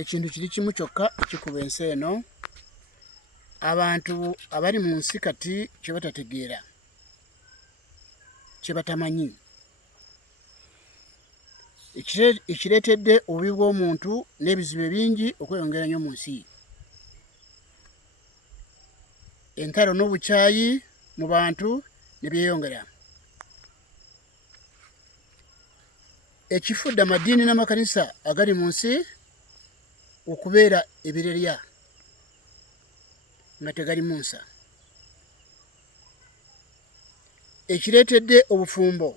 ekintu kiri kimu kyokka ekikuba ensi eno abantu abali mu nsi kati kye batategeera kye batamanyi ekireetedde obubi bw'omuntu n'ebizibu bingi okweyongera nnyo mu nsi. Entalo n'obukyayi mu bantu ne byeyongera. Ekifudde amadiini n'amakanisa agali mu nsi okubeera ebirerya nga tegali mu nsa. Ekireetedde obufumbo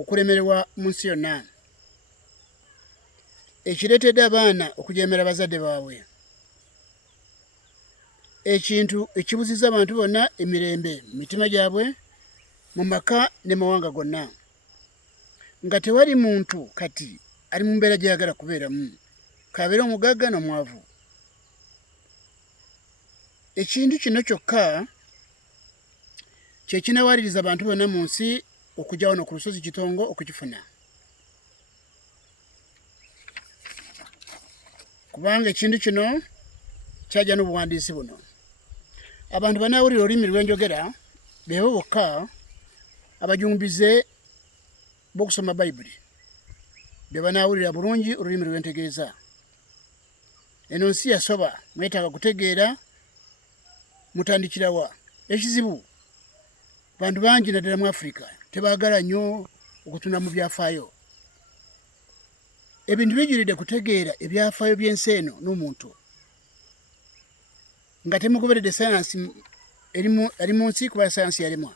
okulemererwa mu nsi yonna. Ekireetedde abaana okujeemera bazadde baabwe. Ekintu ekibuzizza abantu bonna emirembe mu mitima gyabwe mu maka ne mawanga gonna, nga tewali muntu kati ali mu mbeera gy'ayagala kubeeramu, kabeere omugagga n'omwavu. Ekintu kino kyokka kye kinawaliriza abantu bonna mu nsi okujja wano ku lusozi Kitongo okukifuna. Kubanga ekintu kino kyajja n'obuwandiisi buno. Abantu banaawulira olulimi lw'enjogera beebo bokka abajumbize b'okusoma Bayibuli be banaawulira bulungi olulimi lw'entegeeza. Eno nsi yasoba, mwetaaga kutegeera mutandikirawa. Ekizibu bantu bangi naddala mu Afrika tebaagala nnyo okutunda mu byafaayo. Ebintu bijulidde kutegeera ebyafaayo by'ensi eno n'omuntu. Nga temugoberedde sayansi eri mu nsi kuba sayansi yalemwa.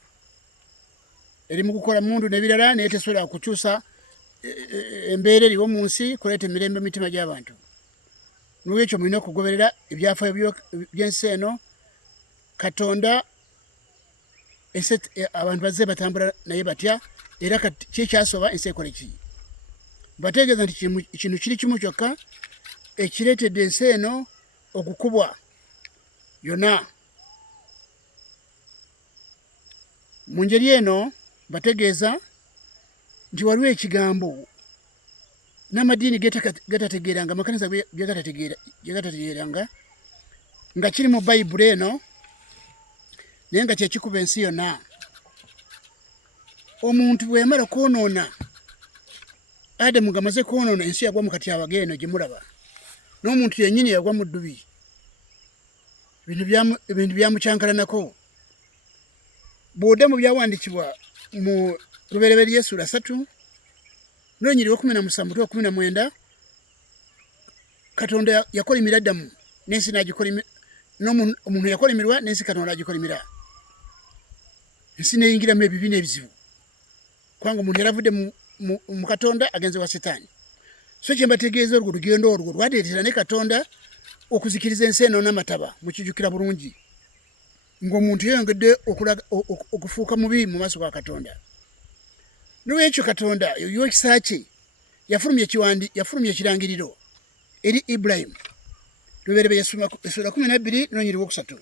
Eri mu kukola mundu n'ebirala naye tesobola kukyusa embeera eriwo mu nsi kuleeta emirembe mu mitima gy'abantu. N'olwekyo mulina okugoberera ebyafaayo by'ensi eno. Katonda abantu bazze batambula naye batya, era kikyasoba ensi ekola ki. Bategeeza nti kino kiri kimu kyokka ekireetedde ensi eno okukubwa yonna. Mu ngeri eno bategeeza nti waliwo ekigambo n'amadiini gatategeeranga, amakanisa gatategeeranga nga kiri mu Bayibuli eno naye nga kyekikuba ensi yonna. Omuntu bwe yamala kwonoona, Adamu ng'amaze kwonoona, ensi yagwa mu katyabaga eno gye mulaba. N'omuntu yennyini yagwa mu ddubi. Ebintu byamukyankalanako. Bw'odda mu byawandiikibwa mu Lubereberye Ssuula 3 n'olunyiriri 17 Katonda yakolimira Adamu n'ensi n'agikolimira, omuntu yakolimirwa n'ensi Katonda agikolimira. Ensi n'eyingiramu ebibi n'ebizibu kubanga omuntu yaravudde mu Katonda agenze wa Setaani. So kye mbategeeza olwo lugendo olwo lwateetera ne Katonda okuzikiriza ensi eno n'amataba, mukijjukira bulungi, ng'omuntu yeyongedde okufuuka mubi mu maaso ga Katonda. N'olwekyo Katonda y'ekisa kye yafulumya ekirangiriro eri Ibulayimu. Lubereberye Ssuula 12 n'olunyiriri 3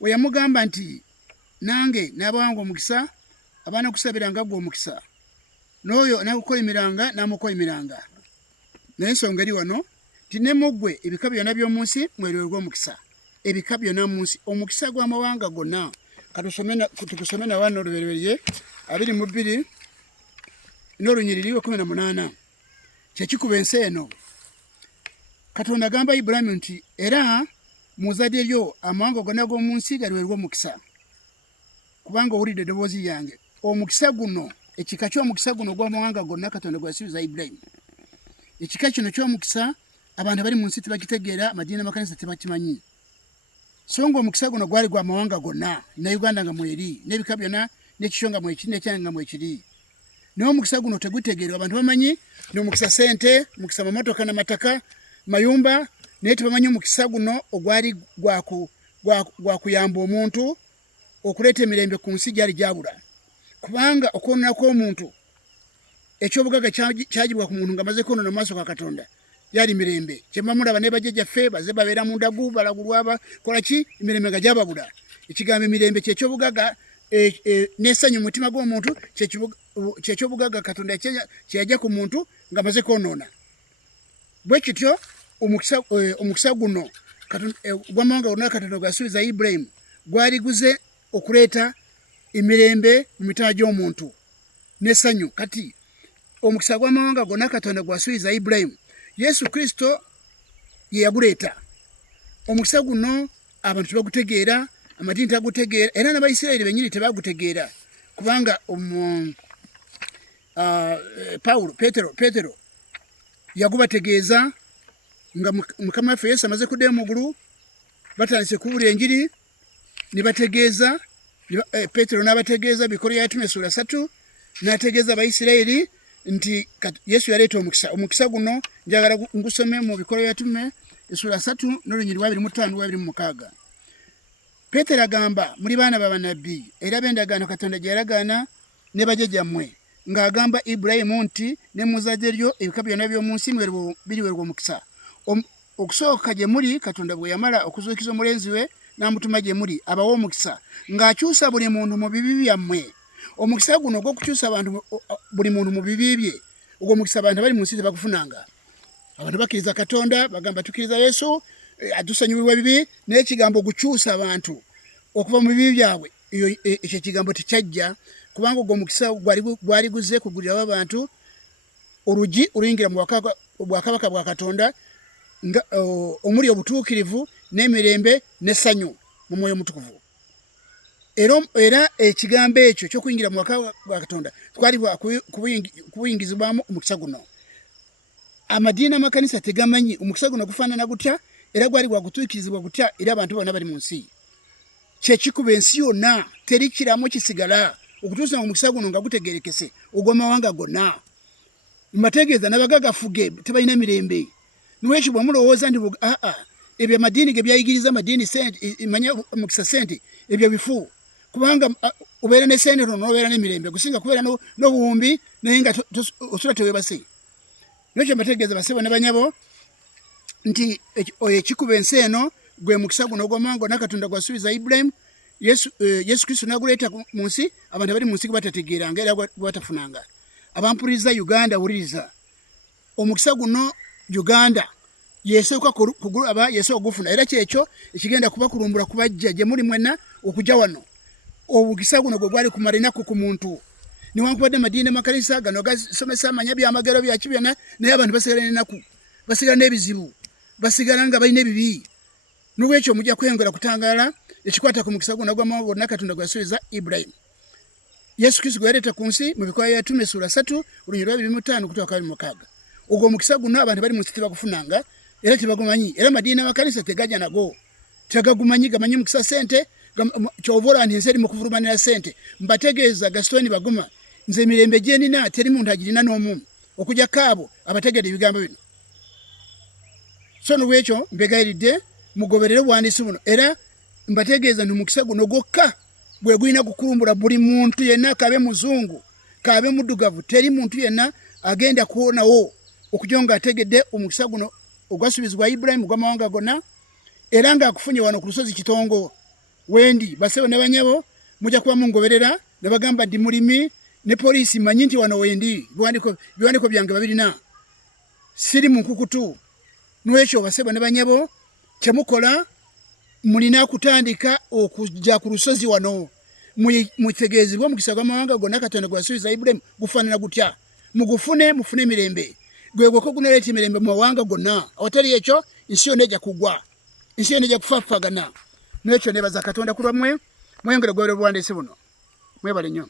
we yamugamba nti nange n'abawanga omukisa abanaakusabiranga ggwe omukisa, n'oyo anaakukolimiranga n'amukolimiranga. Naye ensonga eri wano nti ne mu ggwe ebika byonna by'omu nsi mwerewerwe omukisa. Ebika byonna mu nsi, omukisa gw'amawanga gonna. Tukusome na wano Lubereberye 22 n'olunyiriri 18 kyekikuba ensi eno. Katonda agamba Ibulayimu nti era mu zzadde lyo amawanga gonna g'omu nsi galiweerwe omukisa, kubanga owulidde eddoboozi lyange. Omukisa guno, ekika ky'omukisa guno gw'amawanga gonna Katonda gwe yasuubiza Ibulayimu. Ekika kino ky'omukisa abantu abali mu nsi tebakitegeera, amadiini n'amakanisa tebakimanyi. So nga omukisa guno gwali gwa mawanga gonna, ne Uganda nga mweri, n'ebika byonna, n'ekisho nga mwekiri, n'ekyanga nga mwekiri. Naye omukisa guno tegutegeerwa. Abantu bamanyi n'omukisa ssente, omukisa mamotoka n'amataka, mayumba, naye tebamanyi omukisa guno ogwali gwa kuyamba omuntu okuleeta emirembe ku nsi gyali gyabula. Kubanga okwonoona kw'omuntu, ekyobugagga kyagibwa ku muntu ng'amaze kwonoona mu maaso ga Katonda, yali mirembe. Kye mulaba ne bajjajjaffe bazze babeera mu ndagu balagulwa bakola ki, emirembe nga gyababula. Ekigambo emirembe ky'ekyobugagga n'essanyu mu mutima gw'omuntu, ky'ekyobugagga Katonda kye yajja ku muntu ng'amaze kwonoona. bwe kityo omukisa guno gw'amawanga gonna Katonda gwasuubiza Ibulayimu gwali guze okuleeta emirembe mu mitima gy'omuntu n'essanyu. Kati omukisa gw'amawanga gonna Katonda gwasuubiza Ibulayimu Yesu Kristo ye yaguleeta. Omukisa guno abantu tebagutegeera, amadini tagutegeera, era n'Abayisirayiri bennyini tebagutegeera, kubanga Petero yagubategeeza nga Mukama waffe Yesu amaze kuddayo mu ggulu, batandise kubuulira enjiri ne bategeeza. Petero n'abategeeza Bikolwa by'Abatume Essula 3 n'ategeeza Abayisirayiri nti Yesu yaleeta omukisa. Omukisa guno njagala ngusome mu Bikolwa by'Abatume Essula 3 n'olunyiri lwa 25-26. Petero agamba, muli baana b'abannabbi era b'endagaano Katonda gye yalagaana ne bajjajjammwe, ng'agamba Ibulayimu nti ne mu zzadde lyo ebika byonna by'omu nsi biriweerwa omukisa. Okusooka gye muli Katonda bwe yamala okuzuukiza omulenzi we n'amutuma gye muli abawa omukisa, ng'akyusa buli muntu mu bibi byammwe. Omukisa guno ogw'okukyusa buli muntu mu bibi bye, ogwo omukisa abantu abali mu nsi tebagufunanga. Abantu bakkiriza Katonda, bagamba tukkiriza Yesu atusonyiwa ebibi, naye ekigambo gukyusa abantu okuva mu bibi byabwe, ekyo ekigambo tekyajja, kubanga ogwo omukisa gwali guze kugulirawo abantu olugi oluyingira mu bwakabaka bwa Katonda omuli obutuukirivu n'emirembe n'essanyu mu mwoyo omutukuvu. Era ekigambo ekyo ky'okuyingira mu bwakabaka bwa Katonda twalibwa kubuyingizibwamu omukisa guno. Amadiini amakanisa tegamanyi omukisa guno gufaanana gutya, era gwali gwagutuukirizibwa gutya era abantu bonna bali mu nsi. Kyekikuba ensi yonna teri kiramu kisigala okutuusa omukisa guno nga gutegeerekese ogw'amawanga gonna. Mbategeeza n'abagagafuge tebalina mirembe. N'ekyo bwe mulowooza nti ebyo amadiini ge byayigiriza amadiini manya omukisa sente, ebyo bifu. Kubanga obeera ne sente tono n'obeera n'emirembe, gusinga kubeera n'obuwumbi naye nga osula teweebase. N'ekyo mbategeeza basebo ne banyabo nti ekikuba ensi eno gwe mukisa guno ogw'amawanga gonna Katonda gwasuubiza Ibulayimu. Yesu Kristo n'aguleeta mu nsi, abantu abali mu nsi gwe batategeeranga era gwe batafunanga. Abampuliriza Uganda, wuliriza omukisa guno Uganda yesooka kugulaba, yesooka ogufuna, era kyekyo ekigenda kubakulumbula kubajja gye muli mwenna okujja wano. Omukisa guno gwe gwali kumala ennaku ku muntu, newankubadde amadiini amakanisa gano gasomesa amanya byamagero byaki byonna, naye abantu basigala n'ennaku, basigala n'ebizibu, basigala nga balina ebibi. N'olwekyo mujja kweyongera kutangaala ekikwata ku mukisa guno ogw'amawanga gonna Katonda gwasuubiza Ibulayimu. Yesu Kristo gwe yaleeta ku nsi mu Bikolwa by'Abatume Essula 3 olunyiri lwa 25-26. Ogwo omukisa guno abantu bali mu nsi tebagufunanga era tebagumanyi, era amadiini amakanisa tegajja nago, tegagumanyi, gamanyi mukisa sente. Kyova olaba nti ensi eri mu kuvulumanira sente. Mbategeeza gasitoni baguma, nze emirembe gye nina teri muntu agirina n'omu okugyako abo abategedde ebigambo bino. So n'olwekyo mbegayiridde mugoberere obuwandiisi buno, era mbategeeza nti omukisa guno gwokka gwe gulina gukulumbula buli muntu yenna, kabe muzungu kabe muddugavu, teri muntu yenna agenda kuwonawo okujja nga ategedde omukisa guno ogwasuubizibwa Ibulayimu ogw'amawanga gonna, era ng'akufunye wano ku lusozi Kitongo wendi. Basebo ne banyabo mujja kuba mungoberera ne bagamba ndi mulimi ne poliisi, manyi nti wano wendi, biwandiiko byange babirina, siri mu nkukutu. N'ekyo basebo ne banyabo kyemukola mulina kutandika okujja ku lusozi wano mutegeezebwe omukisa gw'amawanga gonna Katonda gwasuubiza Ibulayimu gufaanana gutya, mugufune, mufune emirembe. Gwe gwokka gunoleeta emirembe mu mawanga gonna. Awatali ekyo ensi yonna ejja kugwa, ensi yonna ejja kufaafagana. N'ekyo neebaza Katonda ku lwammwe, mweyongere okugoberera obuwandiisi buno. Mwebale nnyo.